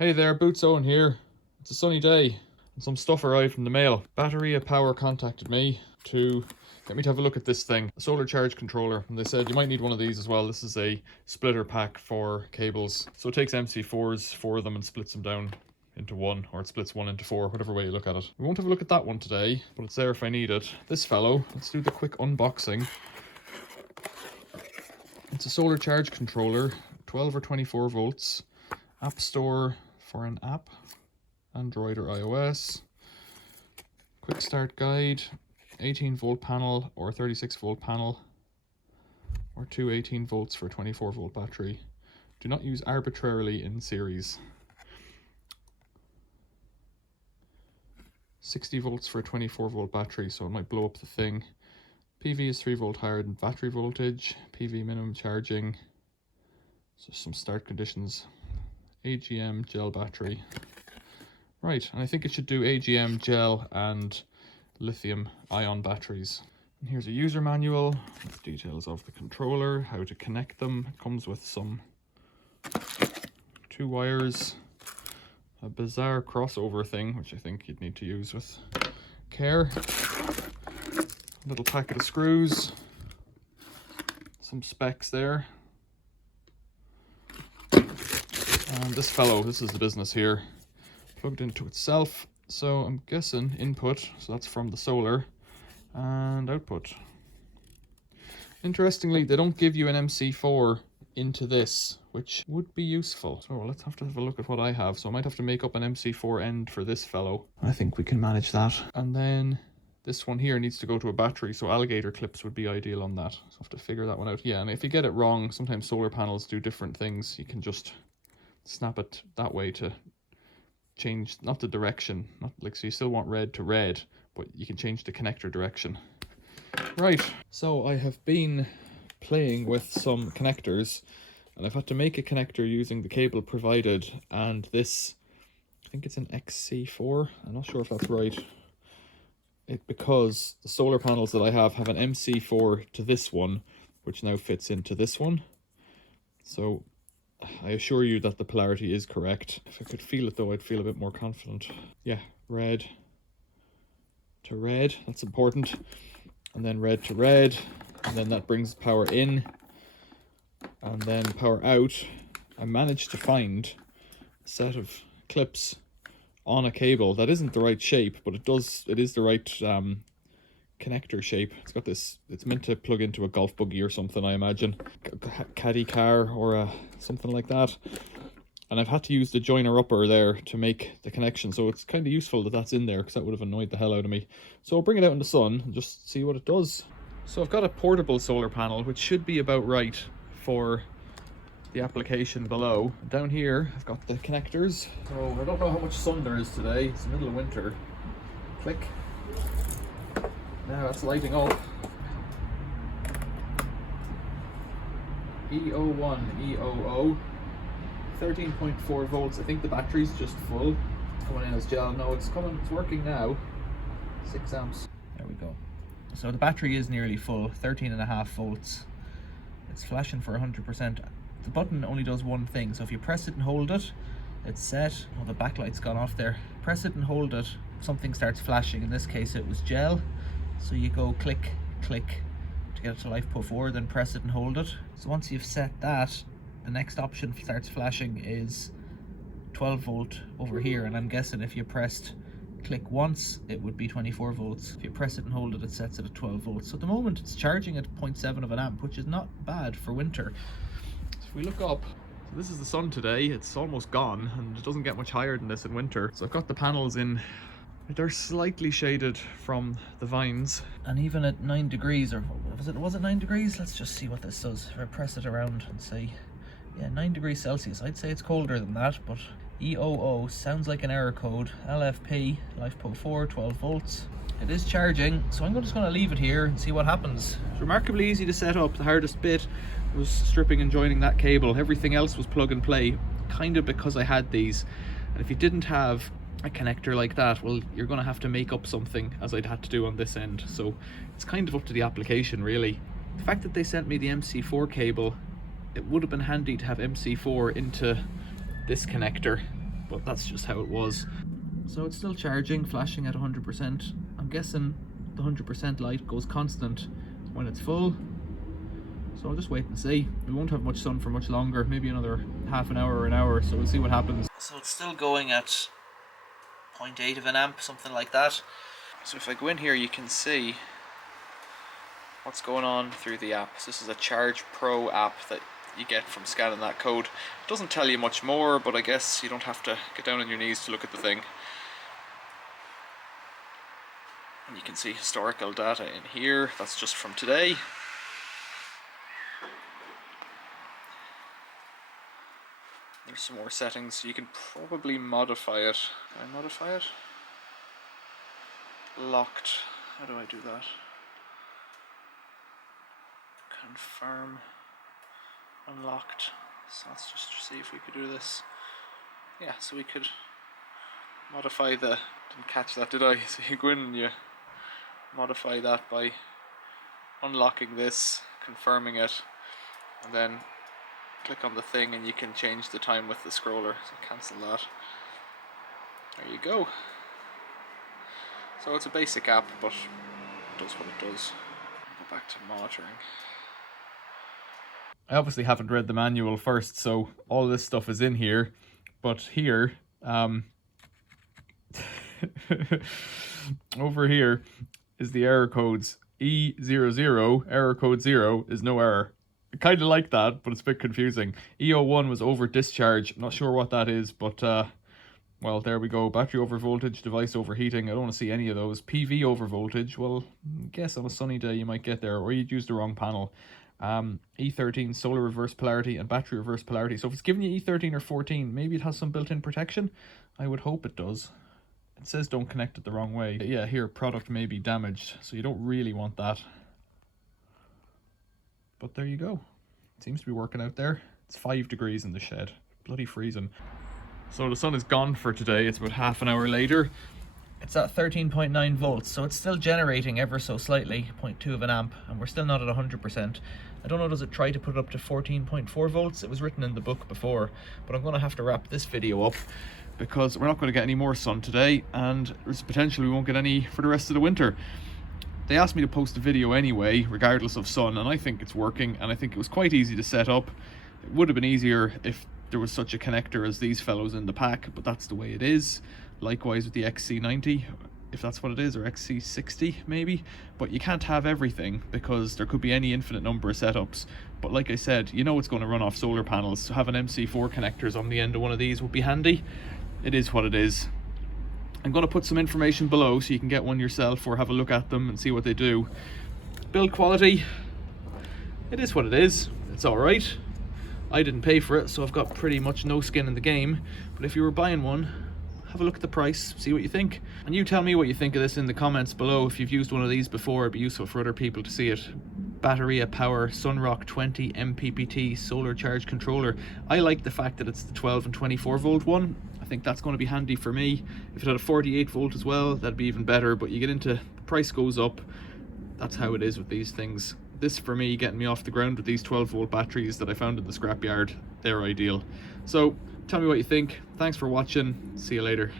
Hey there, Boots Owen here. It's a sunny day and some stuff arrived from the mail. Bateria Power contacted me to get me to have a look at this thing, a solar charge controller, and they said you might need one of these as well. This is a splitter pack for cables. So it takes MC4s, four of them, and splits them down into one, or it splits one into four, whatever way you look at it. We won't have a look at that one today, but it's there if I need it. This fellow, let's do the quick unboxing. It's a solar charge controller, 12 or 24 volts, app store for an app, Android or iOS, quick start guide, 18 volt panel or 36 volt panel, or two 18 volts for a 24 volt battery. Do not use arbitrarily in series. 60 volts for a 24 volt battery, so it might blow up the thing. PV is 3 volt higher than battery voltage. PV minimum charging. So some start conditions. AGM gel battery. Right, and I think it should do AGM gel and lithium ion batteries. And here's a user manual with details of the controller, how to connect them. It comes with some 2 wires, a bizarre crossover thing, which I think you'd need to use with care. A little packet of screws, some specs there. And this fellow, this is the business here, plugged into itself. So I'm guessing input, so that's from the solar, and output. Interestingly, they don't give you an MC4 into this, which would be useful. So let's have to have a look at what I have. So I might have to make up an MC4 end for this fellow. I think we can manage that. And then this one here needs to go to a battery, so alligator clips would be ideal on that. So I have to figure that one out. Yeah, and if you get it wrong, sometimes solar panels do different things. You can just snap it that way to change, not the direction, not like, so you still want red to red, but you can change the connector direction. Right, so I have been playing with some connectors, and I've had to make a connector using the cable provided, and this, I think it's an XC4, I'm not sure if that's right. Because the solar panels that I have an MC4 to this one, which now fits into this one. So I assure you that the polarity is correct. If I could feel it though, I'd feel a bit more confident. Yeah, red to red, that's important. And then red to red, and then that brings power in, and then power out. I managed to find a set of clips on a cable that isn't the right shape, but it is the right connector shape. It's got this, it's meant to plug into a golf buggy or something, I imagine, caddy car or something like that. And I've had to use the joiner upper there to make the connection, so it's kind of useful that that's in there, because that would have annoyed the hell out of me. So I'll bring it out in the sun and just see what it does. So I've got a portable solar panel, which should be about right for the application below. Down here I've got the connectors. So I don't know how much sun there is today. It's the middle of winter. Click. Now it's lighting up. E01, E00, 13.4 volts. I think the battery's just full. It's coming in as gel. No, it's working now. 6 amps. There we go. So the battery is nearly full, 13.5 volts. It's flashing for 100%. The button only does one thing, so if you press it and hold it, it's set. Oh, the backlight's gone off there. Press it and hold it, something starts flashing. In this case it was gel, so you go click, click to get it to life put forward, then press it and hold it. So once you've set that, the next option starts flashing is 12 volt over here, and I'm guessing if you pressed click once, it would be 24 volts. If you press it and hold it, it sets it at 12 volts. So at the moment it's charging at 0.7 of an amp, which is not bad for winter. If we look up, so this is the sun today, it's almost gone, and it doesn't get much higher than this in winter. So I've got the panels in, they're slightly shaded from the vines. And even at 9 degrees, or was it 9 degrees? Let's just see what this does. If I press it around and see, yeah, 9 degrees Celsius. I'd say it's colder than that, but E00 sounds like an error code. LFP, LifePo 4, 12 volts. It is charging, so I'm just going to leave it here and see what happens. It's remarkably easy to set up. The hardest bit was stripping and joining that cable. Everything else was plug and play, kind of because I had these. And if you didn't have a connector like that, well, you're going to have to make up something, as I'd had to do on this end. So it's kind of up to the application, really. The fact that they sent me the MC4 cable, it would have been handy to have MC4 into this connector. but that's just how it was. So it's still charging, flashing at 100%. I'm guessing the 100% light goes constant when it's full. So I'll just wait and see. We won't have much sun for much longer, maybe another half an hour or an hour, so we'll see what happens. So it's still going at 0.8 of an amp, something like that. So if I go in here, you can see what's going on through the app. So this is a Charge Pro app that you get from scanning that code. It doesn't tell you much more, but I guess you don't have to get down on your knees to look at the thing. And you can see historical data in here. That's just from today. There's some more settings. You can probably modify it. Can I modify it? Locked. How do I do that? Confirm. Unlocked. So let's just see if we could do this. Yeah, so we could modify the... Didn't catch that, did I? So you go in and you modify that by unlocking this, confirming it, and then click on the thing and you can change the time with the scroller. So cancel that. There you go. So it's a basic app, but it does what it does. I'll go back to monitoring. I obviously haven't read the manual first, so all this stuff is in here, but here, over here is the error codes. E00, error code 0, is no error. I kind of like that, but it's a bit confusing. E01 was over discharge. I'm not sure what that is, but well, there we go. Battery over voltage, device overheating. I don't want to see any of those. PV over voltage. Well, I guess on a sunny day you might get there, or you'd use the wrong panel. E13, solar reverse polarity and battery reverse polarity. So if it's giving you E13 or 14, maybe it has some built-in protection. I would hope it does. It says don't connect it the wrong way. Yeah, here, product may be damaged, so you don't really want that. But there you go. It seems to be working out there. It's 5 degrees in the shed. Bloody freezing. So the sun is gone for today. It's about half an hour later. It's at 13.9 volts, so it's still generating ever so slightly, 0.2 of an amp, and we're still not at 100%. I don't know, does it try to put it up to 14.4 volts? It was written in the book before, but I'm going to have to wrap this video up because we're not going to get any more sun today, and there's potential we won't get any for the rest of the winter. They asked me to post a video anyway, regardless of sun, and I think it's working, and I think it was quite easy to set up. It would have been easier if there was such a connector as these fellows in the pack, but that's the way it is. Likewise with the XC90, if that's what it is, or XC60 maybe, but you can't have everything because there could be any infinite number of setups. But like I said, you know it's going to run off solar panels, so having MC4 connectors on the end of one of these would be handy. It is what it is. I'm going to put some information below so you can get one yourself or have a look at them and see what they do. Build quality, it is what it is. It's alright. I didn't pay for it, so I've got pretty much no skin in the game, but if you were buying one, have a look at the price, see what you think. And you tell me what you think of this in the comments below. If you've used one of these before, it'd be useful for other people to see it. Bateria Power SunRock 20 MPPT solar charge controller. I like the fact that it's the 12 and 24 volt one. I think that's going to be handy for me. If it had a 48 volt as well, that'd be even better, but you get into, the price goes up. That's how it is with these things. This, for me, getting me off the ground with these 12 volt batteries that I found in the scrapyard, they're ideal. So tell me what you think. Thanks for watching. See you later.